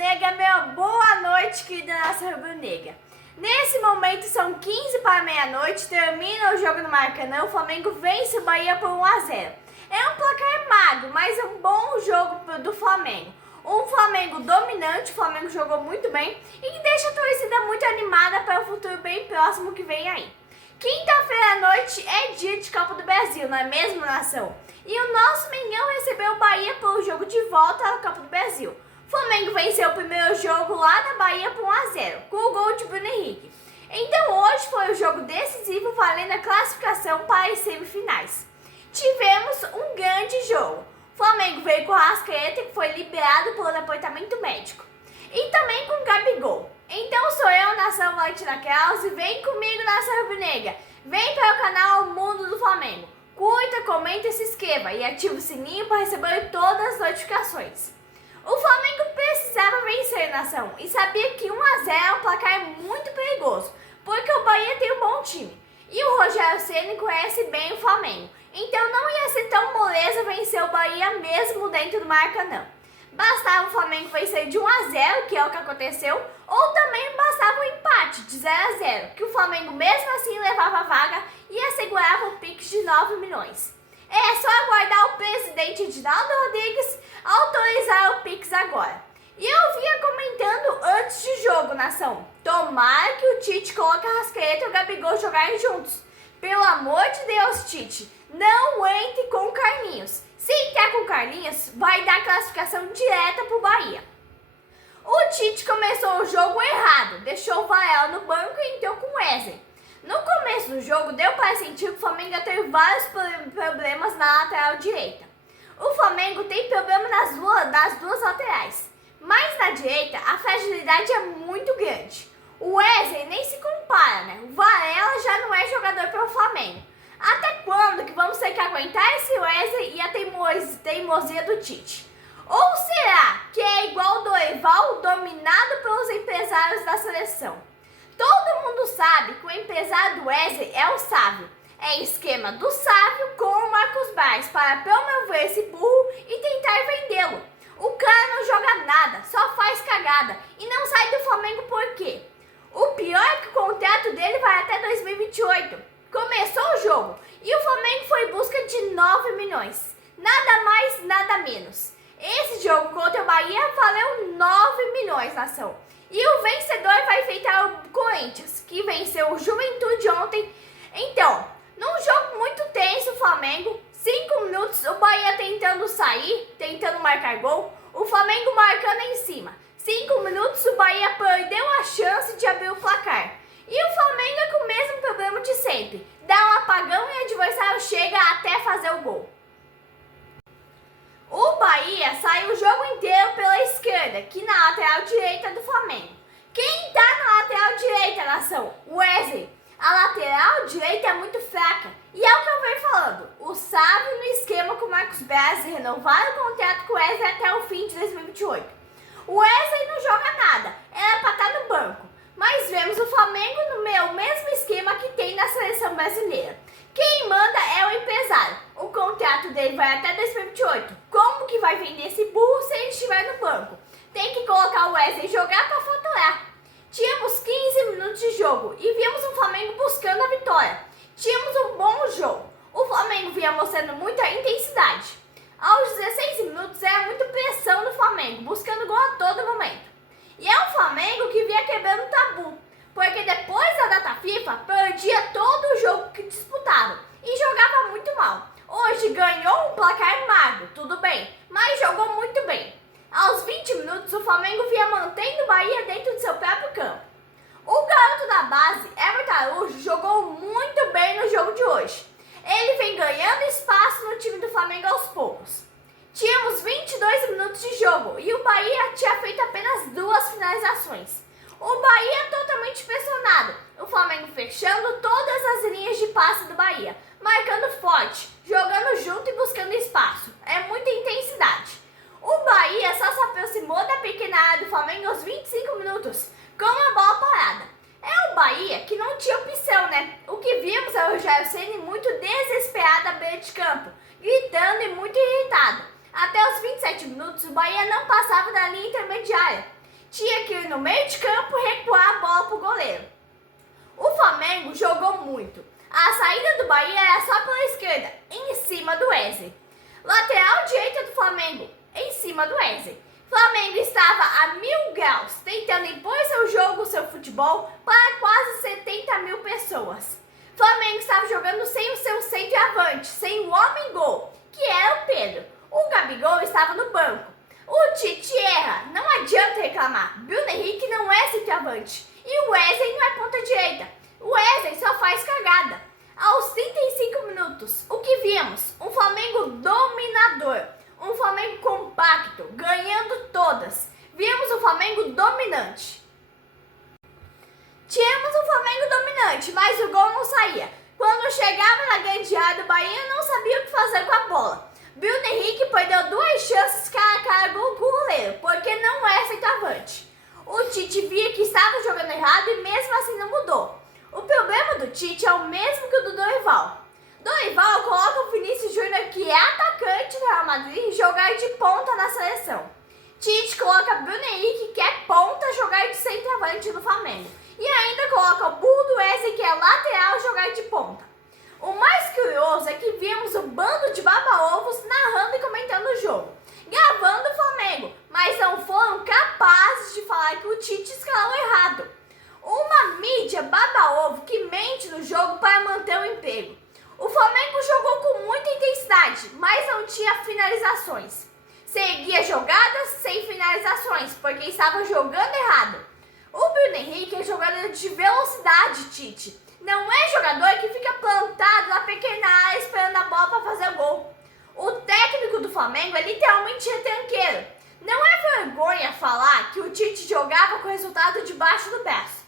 rubro-negra, meu boa noite, querida nação rubro-negra. Nesse momento são 15 para meia-noite, termina o jogo no Maracanã, o Flamengo vence o Bahia por 1-0. É um placar magro, mas é um bom jogo do Flamengo. Um Flamengo dominante, o Flamengo jogou muito bem e que deixa a torcida muito animada para o futuro bem próximo que vem aí. Quinta-feira à noite é dia de Copa do Brasil, não é mesmo, nação? E o nosso Mengão recebeu o Bahia pelo jogo de volta à Copa do Brasil. O Flamengo venceu o primeiro jogo lá na Bahia por 1-0, com o gol de Bruno Henrique. Então hoje foi o jogo decisivo valendo a classificação para as semifinais. Tivemos um grande jogo. O Flamengo veio com o Arrascaeta, que foi liberado pelo departamento médico. E também com o Gabigol. Então sou eu, Nação Valentina Kraus, e vem comigo, Nação Rubro-Negra. Vem para o canal Mundo do Flamengo. Curta, comenta e se inscreva. E ative o sininho para receber todas as notificações. O Flamengo precisava vencer, nação, e sabia que 1-0 é um placar muito perigoso, porque o Bahia tem um bom time. E o Rogério Ceni conhece bem o Flamengo, então não ia ser tão moleza vencer o Bahia mesmo dentro do Maracanã. Bastava o Flamengo vencer de 1-0, que é o que aconteceu, ou também bastava um empate de 0-0, que o Flamengo mesmo assim levava a vaga e assegurava o Pix de 9 milhões. É só aguardar o presidente Edinaldo Rodrigues autorizar o Pix agora. E eu vinha comentando antes de jogo, nação. Tomara que o Tite coloque a Arrascaeta e o Gabigol jogarem juntos. Pelo amor de Deus, Tite, não entre com o Carlinhos. Se entrar com o Carlinhos, vai dar classificação direta pro Bahia. O Tite começou o jogo errado, deixou o Varela no banco e entrou com o Wesley. No começo do jogo, deu para sentir que o Flamengo ia ter vários problemas na lateral direita. O Flamengo tem problema nas duas laterais, mas na direita a fragilidade é muito grande. O Wesley nem se compara, né? O Varela já não é jogador para o Flamengo. Até quando que vamos ter que aguentar esse Wesley e a teimosia do Tite? Ou será que é igual o Dorival, dominado pelos empresários da seleção? Todo mundo sabe que o empresário do Wesley é o Sávio. É esquema do Sávio com o Marcos Braz para promover esse burro e tentar vendê-lo. O cara não joga nada, só faz cagada e não sai do Flamengo por quê? O pior é que o contrato dele vai até 2028. Começou o jogo e o Flamengo foi em busca de 9 milhões. Nada mais, nada menos. Esse jogo contra o Bahia valeu 9 milhões, nação. E o vencedor vai enfrentar o Corinthians, que venceu o Juventude ontem. Então, num jogo muito tenso, o Flamengo, 5 minutos, o Bahia tentando sair, tentando marcar gol, o Flamengo marcando em cima. 5 minutos, o Bahia perdeu a chance de abrir o placar. E o Flamengo é com o mesmo problema de sempre. Dá um apagão e o adversário chega até fazer o gol. O Bahia saiu o jogo inteiro pela esquerda, que na lateral direita do Flamengo. Quem tá na lateral direita, nação? O Wesley. A lateral direita é muito fraca. E é o que eu venho falando. O Sávio no esquema com o Marcos Braz renovaram o contrato com o Wesley até o fim de 2028. O Wesley não joga nada. Era pra estar no banco. Mas vemos o Flamengo no mesmo esquema que tem na seleção brasileira. Quem manda é o empresário. O contrato dele vai até 2028. Como que vai vender esse burro se ele estiver no banco? Tem que colocar o Wesley jogar para faturar. Tínhamos 15 minutos de jogo e vimos o Flamengo buscando a vitória. Tínhamos um bom jogo. O Flamengo vinha mostrando muita intensidade. Aos 16 minutos era muita pressão do Flamengo, buscando gol a todo momento. E é um Flamengo que vinha quebrando o tabu, porque depois da data FIFA perdia todo o jogo que disputava e jogava muito mal. Hoje ganhou um placar magro, tudo bem, mas jogou muito bem. Aos 20 minutos o Flamengo vinha mantendo o Bahia dentro do seu próprio campo. O garoto da base, Everton Araújo, jogou muito bem no jogo de hoje. Ele vem ganhando espaço no time do Flamengo aos poucos. Tínhamos 22 minutos de jogo e o Bahia tinha feito apenas 2 finalizações. O Bahia totalmente pressionado, o Flamengo fechando todas as linhas de passe do Bahia, marcando forte, jogando junto e buscando espaço. É muita intensidade. O Bahia só se aproximou da pequena área do Flamengo aos 25 minutos, com a bola parada. É o Bahia que não tinha opção, né? O que vimos é o Rogério Ceni muito desesperado à beira de campo, gritando e muito irritado. Até os 27 minutos, o Bahia não passava da linha intermediária. tinha que ir no meio de campo e recuar a bola pro goleiro. O Flamengo jogou muito. A saída do Bahia era só pela esquerda, em cima do Wesley. Lateral direita do Flamengo, em cima do Wesley. Flamengo estava a 1000 graus, tentando impor seu jogo, seu futebol, para quase 70 mil pessoas. Flamengo estava jogando sem o seu centroavante, sem o homem-gol, que era o Pedro. O Gabigol estava no banco. O Tite erra, não adianta reclamar. Bruno Henrique não é centroavante e o Wesley não é ponta direita. O Wesley só faz cagada. Aos 35 minutos, o que vimos? Um Flamengo dominador, um Flamengo compacto, ganhando todas. Vimos um Flamengo dominante. Tínhamos um Flamengo dominante, mas o gol não saía. Quando chegava na grande área do Bahia, não sabia o que fazer com a bola. Bruno Henrique perdeu 2 chances cara a cara com o goleiro, porque não é centroavante. O Tite via que estava jogando errado e mesmo assim não mudou. O problema do Tite é o mesmo que o do Dorival. Dorival coloca o Vinícius Júnior, que é atacante do Real Madrid, jogar de ponta na seleção. Tite coloca Bruno Henrique, que é ponta, jogar de centroavante no Flamengo. E ainda coloca o burro do Wesley, que é lateral, jogar de ponta. O mais curioso é que vimos o bando de baba-ovos narrando e comentando o jogo, gravando o Flamengo, mas não foram capazes de falar que o Tite escalou errado. Uma mídia baba-ovo que mente no jogo para manter o emprego. O Flamengo jogou com muita intensidade, mas não tinha finalizações. Seguia jogadas sem finalizações, porque estava jogando errado. O Bruno Henrique é jogador de velocidade, Tite. Não é jogador que fica plantado na pequena área esperando a bola para fazer o gol. O técnico do Flamengo é literalmente retranqueiro. Não é vergonha falar que o Tite jogava com o resultado debaixo do braço.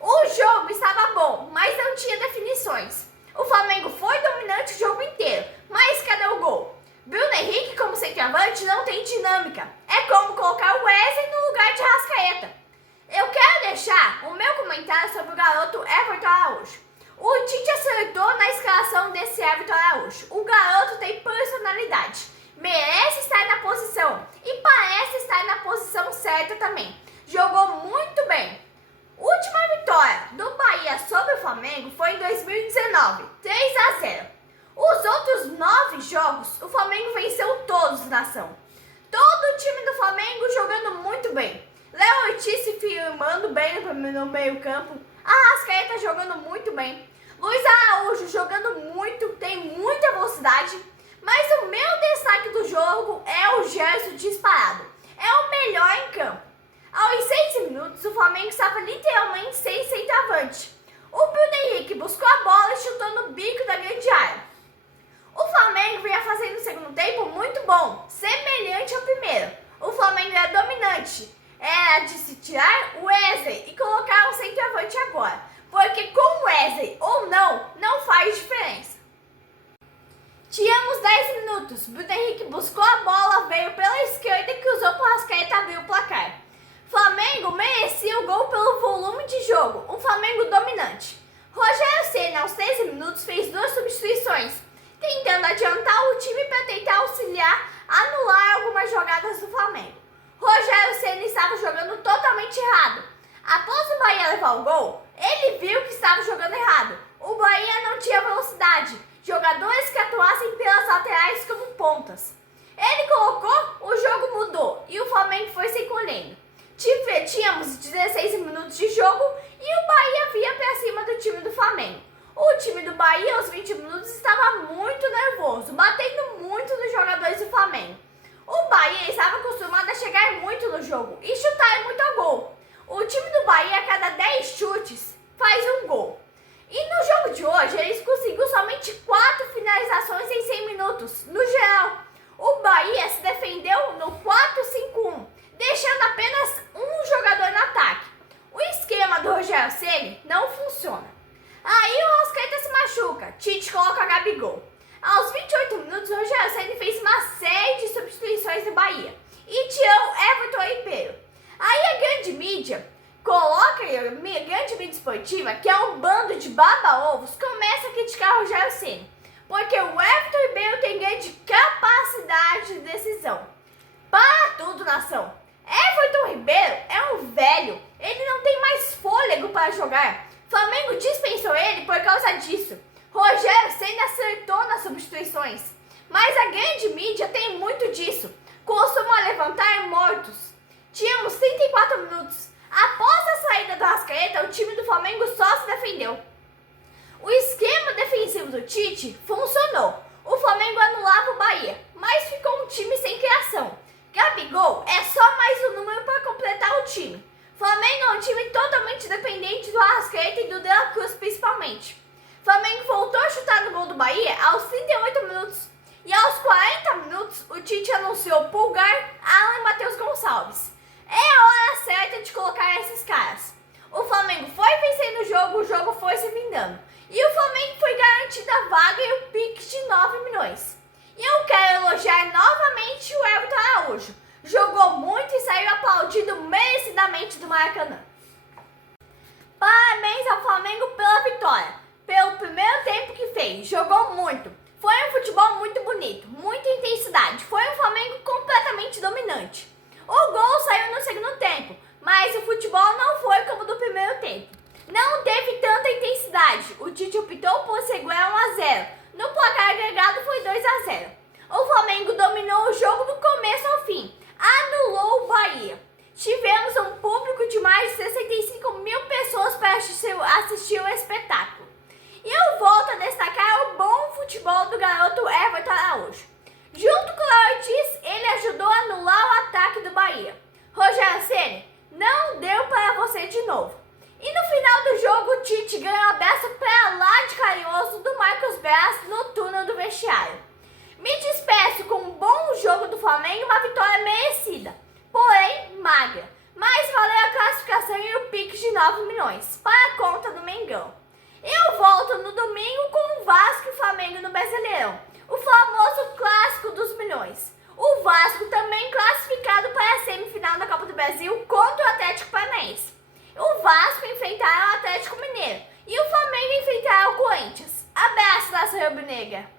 O jogo estava bom, mas não tinha definições. O Flamengo foi dominante o jogo inteiro, mas cadê o gol? Bruno Henrique como centroavante não tem dinâmica. É como colocar o Wesley no lugar de Arrascaeta. Eu quero deixar o meu comentário sobre o garoto Everton Araújo. O Tite acertou na escalação desse Everton Araújo. O garoto tem personalidade, merece estar na posição e parece estar na posição certa também. Jogou muito bem. Última vitória do Bahia sobre o Flamengo foi em 2019, 3-0. Os outros 9 jogos, o Flamengo venceu todos, nação. Todo o time do Flamengo jogando muito bem. Léo Ortiz se firmando bem no meio campo. Arrascaeta jogando muito bem. Luiz Araújo jogando muito, tem muita velocidade. Mas o meu destaque do jogo é o Gerson disparado. É o melhor em campo. Aos 6 minutos, o Flamengo estava literalmente sem centroavante. O Bruno Henrique buscou a bola e chutou no bico da grande área. O Flamengo vinha fazendo o segundo tempo muito bom, semelhante ao primeiro. O Flamengo era dominante. Era de se tirar o Wesley e colocar um centroavante agora. Porque com o Wesley ou não faz diferença. Tínhamos 10 minutos. Bruno Henrique buscou a bola, veio pela esquerda e cruzou para o Arrascaeta abrir o placar. Flamengo merecia o gol pelo volume de jogo, um Flamengo dominante. Rogério Ceni, aos 13 minutos, fez 2 substituições, tentando adiantar o time para tentar auxiliar, anular algumas jogadas do Flamengo. Rogério Ceni estava jogando totalmente errado. Após o Bahia levar o gol, ele viu que estava jogando errado. O Bahia não tinha velocidade, jogadores que atuassem pelas laterais como pontas. Ele colocou, o jogo mudou e o Flamengo foi se encolhendo. Tínhamos 16 minutos de jogo e o Bahia vinha para cima do time do Flamengo. O time do Bahia, aos 20 minutos, estava muito nervoso, batendo muito nos jogadores do Flamengo. O Bahia estava acostumado a chegar muito no jogo e chutar muito a gol. O time do Bahia, a cada 10 chutes, faz um gol. E no jogo de hoje, eles conseguiram somente 4 finalizações em 100 minutos, no geral. O Bahia se defendeu no 4-5-1. Deixando apenas um jogador no ataque. O esquema do Rogério Ceni não funciona. Aí o Arrascaeta se machuca, Tite coloca Gabigol. Aos 28 minutos, o Rogério Ceni fez uma série de substituições no Bahia e tirou Everton e Pedro. Aí a grande mídia coloca, a grande mídia esportiva, que é um bando de baba-ovos, começa a criticar o Rogério Ceni, porque o Everton Ribeiro tem grande capacidade de decisão. Para tudo, nação! Everton Ribeiro Ribeiro é um velho, ele não tem mais fôlego para jogar. Flamengo dispensou ele por causa disso. Rogério Ceni acertou nas substituições, mas a grande mídia tem muito disso. Costuma levantar mortos. Tínhamos 34 minutos. Após a saída do Arrascaeta, o time do Flamengo só se defendeu. O esquema defensivo do Tite funcionou. O Flamengo anulava o Bahia, mas ficou um time sem criação. Gabigol é só mais um número para completar o time. Flamengo é um time totalmente dependente do Arrascaeta e do De La Cruz principalmente. Flamengo voltou a chutar no gol do Bahia aos 38 minutos. E aos 40 minutos, o Tite anunciou Pulgar, Alan e Matheus Gonçalves. É a hora certa de colocar esses caras. O Flamengo foi vencendo o jogo foi se vingando. E o Flamengo foi garantido a vaga e o pique de 9 milhões. E eu quero elogiar novamente o Everton Araújo. Jogou muito e saiu aplaudido merecidamente do Maracanã. Parabéns ao Flamengo pela vitória, pelo primeiro tempo que fez. Jogou muito. Foi um futebol muito bonito, muita intensidade. Foi um Flamengo completamente dominante. O gol saiu no segundo tempo, mas o futebol não foi como do primeiro tempo. Não teve tanta intensidade. O Tite optou por segurar 1-0. No placar agregado foi 2-0. O Flamengo dominou o jogo do começo ao fim. Anulou o Bahia. Tivemos um público de mais de 65 mil pessoas para assistir o espetáculo. E eu volto a destacar o bom futebol do garoto Everton Araújo. Junto com o Ortiz, ele ajudou a anular o ataque do Bahia. Rogério Ceni, não deu para você de novo. E no final do jogo, o Tite ganhou a beça pra lá de carinhoso do Marcos Braz no túnel do vestiário. Me despeço com um bom jogo do Flamengo e uma vitória merecida, porém magra. Mas valeu a classificação e o pique de 9 milhões para a conta do Mengão. Eu volto no domingo com o Vasco e Flamengo no Brasileirão, o famoso clássico dos milhões. O Vasco também classificado para a semifinal da Copa do Brasil contra o Atlético Paranaense. O Vasco enfrentará o Atlético Mineiro e o Flamengo enfrentará o Corinthians. Abraço, nação rubro-negra!